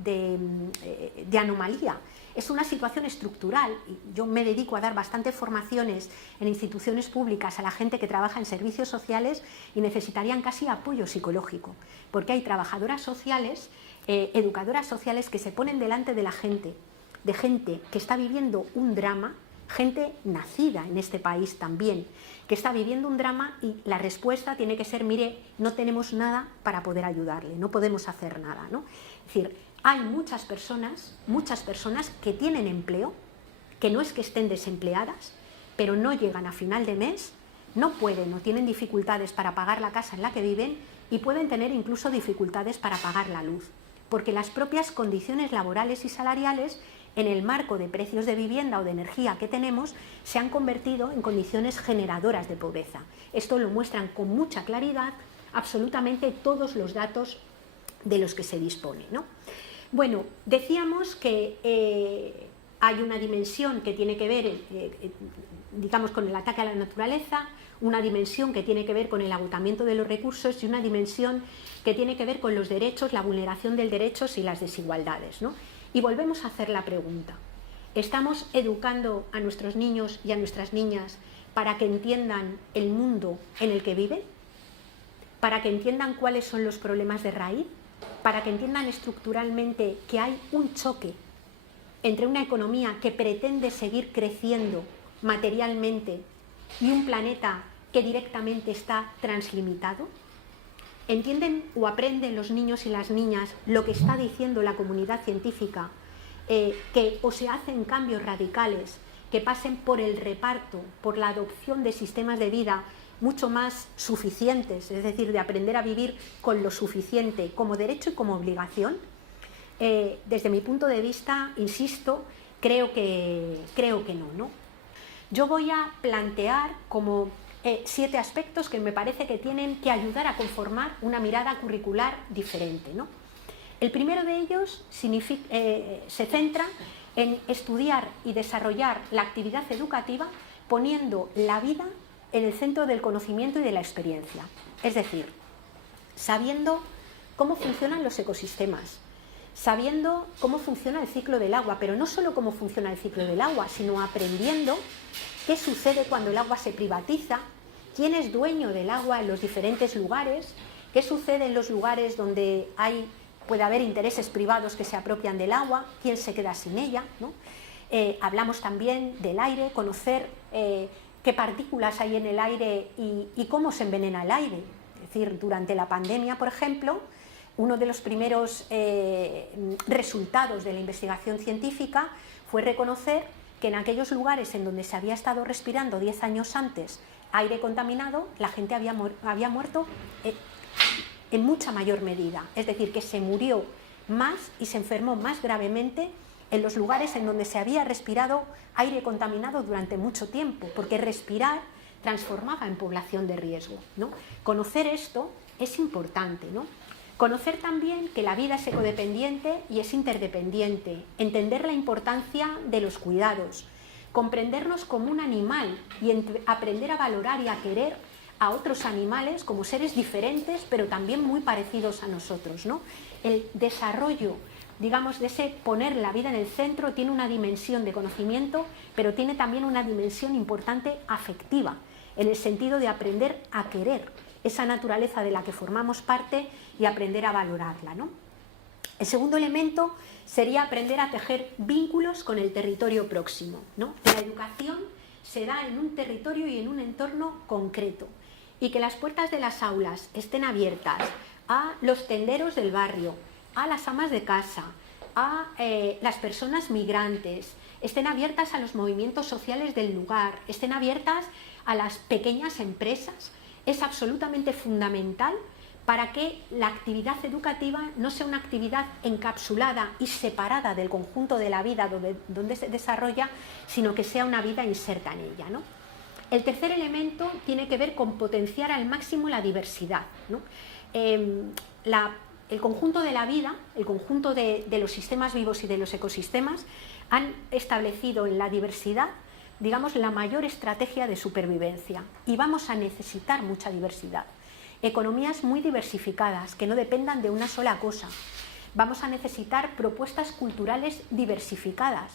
anomalía, es una situación estructural. Yo me dedico a dar bastantes formaciones en instituciones públicas a la gente que trabaja en servicios sociales y necesitarían casi apoyo psicológico, porque hay trabajadoras sociales, educadoras sociales que se ponen delante de la gente, de gente que está viviendo un drama, gente nacida en este país también, que está viviendo un drama y la respuesta tiene que ser, mire, no tenemos nada para poder ayudarle, no podemos hacer nada, ¿no? Es decir, hay muchas personas que tienen empleo, que no es que estén desempleadas, pero no llegan a final de mes, no pueden o tienen dificultades para pagar la casa en la que viven y pueden tener incluso dificultades para pagar la luz, porque las propias condiciones laborales y salariales en el marco de precios de vivienda o de energía que tenemos, se han convertido en condiciones generadoras de pobreza. Esto lo muestran con mucha claridad absolutamente todos los datos de los que se dispone, ¿no? Bueno, decíamos que hay una dimensión que tiene que ver, digamos, con el ataque a la naturaleza, una dimensión que tiene que ver con el agotamiento de los recursos y una dimensión que tiene que ver con los derechos, la vulneración de derechos y las desigualdades, ¿no? Y volvemos a hacer la pregunta: ¿estamos educando a nuestros niños y a nuestras niñas para que entiendan el mundo en el que viven? ¿Para que entiendan cuáles son los problemas de raíz? ¿Para que entiendan estructuralmente que hay un choque entre una economía que pretende seguir creciendo materialmente y un planeta que directamente está translimitado? ¿Entienden o aprenden los niños y las niñas lo que está diciendo la comunidad científica? Que o se hacen cambios radicales que pasen por el reparto, por la adopción de sistemas de vida mucho más suficientes, es decir, de aprender a vivir con lo suficiente como derecho y como obligación. Desde mi punto de vista, insisto, creo que no. Yo voy a plantear como 7 aspectos que me parece que tienen que ayudar a conformar una mirada curricular diferente, ¿no? El primero de ellos se centra en estudiar y desarrollar la actividad educativa poniendo la vida en el centro del conocimiento y de la experiencia. Es decir, sabiendo cómo funcionan los ecosistemas, sabiendo cómo funciona el ciclo del agua, pero no solo cómo funciona el ciclo del agua, sino aprendiendo qué sucede cuando el agua se privatiza, quién es dueño del agua en los diferentes lugares, qué sucede en los lugares donde puede haber intereses privados que se apropian del agua, quién se queda sin ella, ¿no? Hablamos también del aire, conocer qué partículas hay en el aire y cómo se envenena el aire. Es decir, durante la pandemia, por ejemplo, uno de los primeros resultados de la investigación científica fue reconocer que en aquellos lugares en donde se había estado respirando 10 años antes aire contaminado, la gente había muerto en mucha mayor medida. Es decir, que se murió más y se enfermó más gravemente en los lugares en donde se había respirado aire contaminado durante mucho tiempo, porque respirar transformaba en población de riesgo, ¿no? Conocer esto es importante, ¿no? Conocer también que la vida es ecodependiente y es interdependiente, entender la importancia de los cuidados, comprendernos como un animal y aprender a valorar y a querer a otros animales como seres diferentes, pero también muy parecidos a nosotros, ¿no? El desarrollo, digamos, de ese poner la vida en el centro tiene una dimensión de conocimiento, pero tiene también una dimensión importante afectiva, en el sentido de aprender a querer esa naturaleza de la que formamos parte y aprender a valorarla, ¿no? El segundo elemento sería aprender a tejer vínculos con el territorio próximo, ¿no? La educación se da en un territorio y en un entorno concreto, y que las puertas de las aulas estén abiertas a los tenderos del barrio, a las amas de casa, a las personas migrantes, estén abiertas a los movimientos sociales del lugar, estén abiertas a las pequeñas empresas, es absolutamente fundamental para que la actividad educativa no sea una actividad encapsulada y separada del conjunto de la vida donde se desarrolla, sino que sea una vida inserta en ella, ¿no? El tercer elemento tiene que ver con potenciar al máximo la diversidad, ¿no? El conjunto de la vida, el conjunto de los sistemas vivos y de los ecosistemas han establecido en la diversidad, digamos, la mayor estrategia de supervivencia, y vamos a necesitar mucha diversidad. Economías muy diversificadas, que no dependan de una sola cosa. Vamos a necesitar propuestas culturales diversificadas,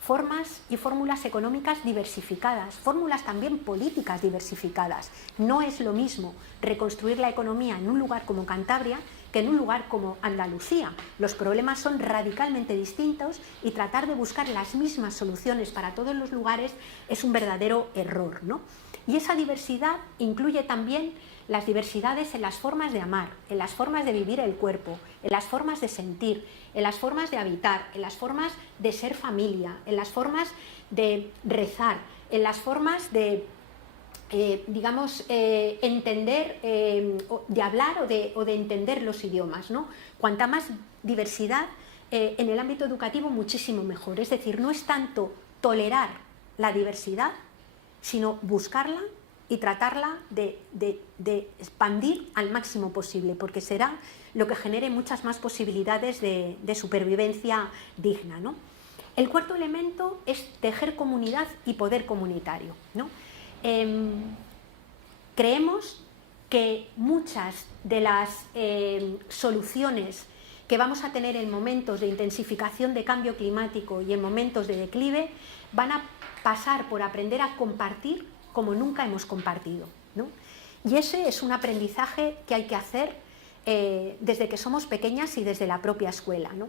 formas y fórmulas económicas diversificadas, fórmulas también políticas diversificadas. No es lo mismo reconstruir la economía en un lugar como Cantabria que en un lugar como Andalucía. Los problemas son radicalmente distintos y tratar de buscar las mismas soluciones para todos los lugares es un verdadero error, ¿no? Y esa diversidad incluye también las diversidades en las formas de amar, en las formas de vivir el cuerpo, en las formas de sentir, en las formas de habitar, en las formas de ser familia, en las formas de rezar, en las formas de entender, de hablar o de entender los idiomas, ¿no? Cuanta más diversidad en el ámbito educativo, muchísimo mejor. Es decir, no es tanto tolerar la diversidad, sino buscarla y tratarla de expandir al máximo posible, porque será lo que genere muchas más posibilidades de supervivencia digna, ¿no? El cuarto elemento es tejer comunidad y poder comunitario, ¿no? Creemos que muchas de las soluciones que vamos a tener en momentos de intensificación de cambio climático y en momentos de declive van a pasar por aprender a compartir como nunca hemos compartido, ¿no? Y ese es un aprendizaje que hay que hacer desde que somos pequeñas y desde la propia escuela, ¿no?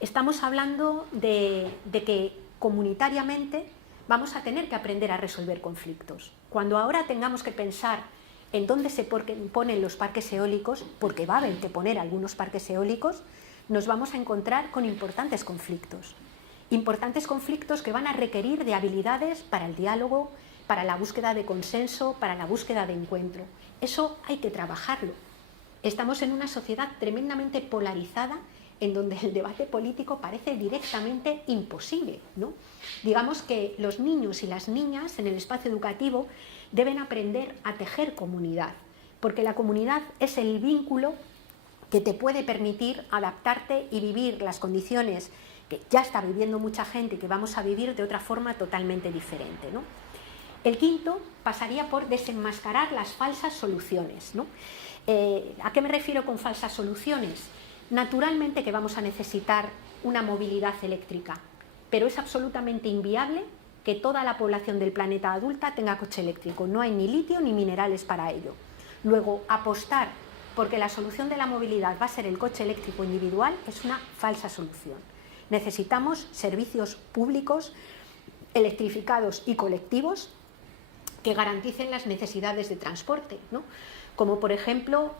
Estamos hablando de que comunitariamente vamos a tener que aprender a resolver conflictos. Cuando ahora tengamos que pensar en dónde se ponen los parques eólicos, porque va a haber que poner algunos parques eólicos, nos vamos a encontrar con importantes conflictos que van a requerir de habilidades para el diálogo, para la búsqueda de consenso, para la búsqueda de encuentro. Eso hay que trabajarlo. Estamos en una sociedad tremendamente polarizada en donde el debate político parece directamente imposible, ¿no? Digamos que los niños y las niñas en el espacio educativo deben aprender a tejer comunidad, porque la comunidad es el vínculo que te puede permitir adaptarte y vivir las condiciones que ya está viviendo mucha gente y que vamos a vivir de otra forma totalmente diferente, ¿no? El quinto pasaría por desenmascarar las falsas soluciones, ¿no? ¿A qué me refiero con falsas soluciones? Naturalmente que vamos a necesitar una movilidad eléctrica, pero es absolutamente inviable que toda la población del planeta adulta tenga coche eléctrico. No hay ni litio ni minerales para ello. Luego, apostar porque la solución de la movilidad va a ser el coche eléctrico individual es una falsa solución. Necesitamos servicios públicos, electrificados y colectivos que garanticen las necesidades de transporte, ¿no? Como por ejemplo,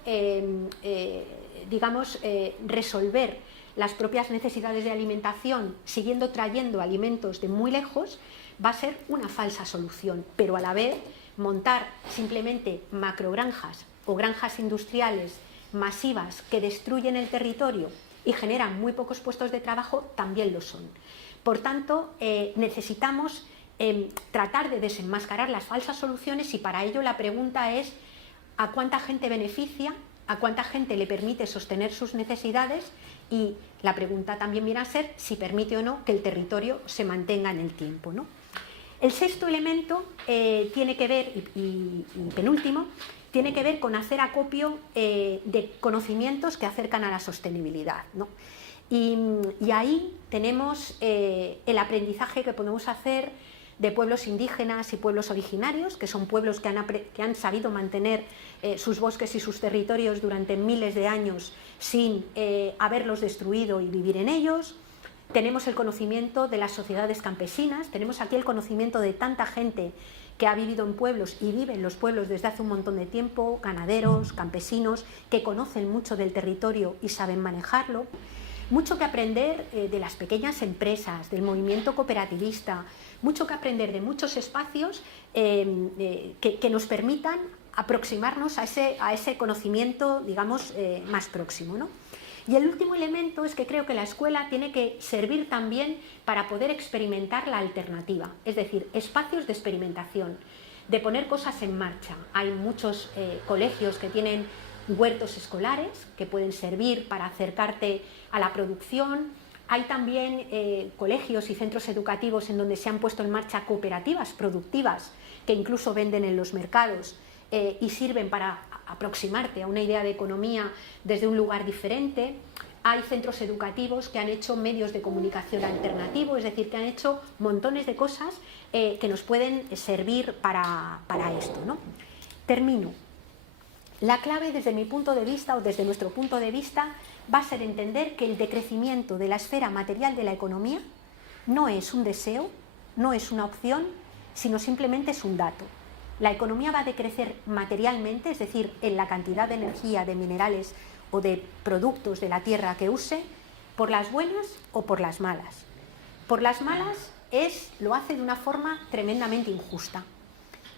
resolver las propias necesidades de alimentación siguiendo trayendo alimentos de muy lejos va a ser una falsa solución, pero a la vez montar simplemente macrogranjas o granjas industriales masivas que destruyen el territorio y generan muy pocos puestos de trabajo también lo son. Por tanto, necesitamos tratar de desenmascarar las falsas soluciones y para ello la pregunta es ¿a cuánta gente beneficia? ¿A cuánta gente le permite sostener sus necesidades? Y la pregunta también viene a ser si permite o no que el territorio se mantenga en el tiempo, ¿no? El sexto elemento tiene que ver, y penúltimo, tiene que ver con hacer acopio de conocimientos que acercan a la sostenibilidad, ¿no? Y ahí tenemos el aprendizaje que podemos hacer de pueblos indígenas y pueblos originarios, que son pueblos que han sabido mantener sus bosques y sus territorios durante miles de años sin haberlos destruido y vivir en ellos. Tenemos el conocimiento de las sociedades campesinas, tenemos aquí el conocimiento de tanta gente que ha vivido en pueblos y vive en los pueblos desde hace un montón de tiempo, ganaderos, campesinos, que conocen mucho del territorio y saben manejarlo. Mucho que aprender de las pequeñas empresas, del movimiento cooperativista, mucho que aprender de muchos espacios que nos permitan aproximarnos a ese conocimiento, digamos, más próximo, ¿no? Y el último elemento es que creo que la escuela tiene que servir también para poder experimentar la alternativa, es decir, espacios de experimentación, de poner cosas en marcha. Hay muchos colegios que tienen huertos escolares que pueden servir para acercarte a la producción. Hay también colegios y centros educativos en donde se han puesto en marcha cooperativas productivas que incluso venden en los mercados y sirven para aproximarte a una idea de economía desde un lugar diferente. Hay centros educativos que han hecho medios de comunicación alternativos, es decir, que han hecho montones de cosas que nos pueden servir para esto, ¿no? Termino. La clave desde mi punto de vista o desde nuestro punto de vista va a ser entender que el decrecimiento de la esfera material de la economía no es un deseo, no es una opción, sino simplemente es un dato. La economía va a decrecer materialmente, es decir, en la cantidad de energía, de minerales o de productos de la tierra que use, por las buenas o por las malas. Por las malas lo hace de una forma tremendamente injusta.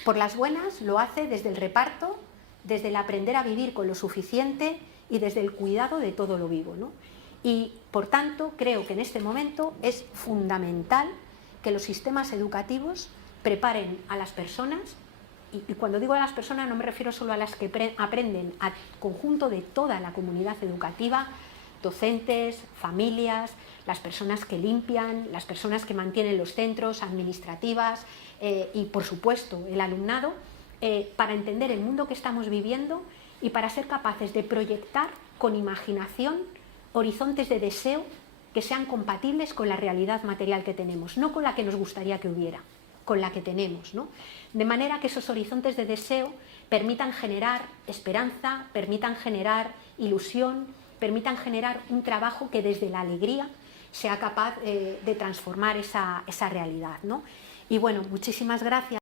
Por las buenas lo hace desde el reparto, desde el aprender a vivir con lo suficiente y desde el cuidado de todo lo vivo, ¿no? Y, por tanto, creo que en este momento es fundamental que los sistemas educativos preparen a las personas, y cuando digo a las personas no me refiero solo a las que aprenden, al conjunto de toda la comunidad educativa, docentes, familias, las personas que limpian, las personas que mantienen los centros, administrativas y, por supuesto, el alumnado, para entender el mundo que estamos viviendo y para ser capaces de proyectar con imaginación horizontes de deseo que sean compatibles con la realidad material que tenemos, no con la que nos gustaría que hubiera, con la que tenemos, ¿no? De manera que esos horizontes de deseo permitan generar esperanza, permitan generar ilusión, permitan generar un trabajo que desde la alegría sea capaz de transformar esa realidad, ¿no? Y bueno, muchísimas gracias.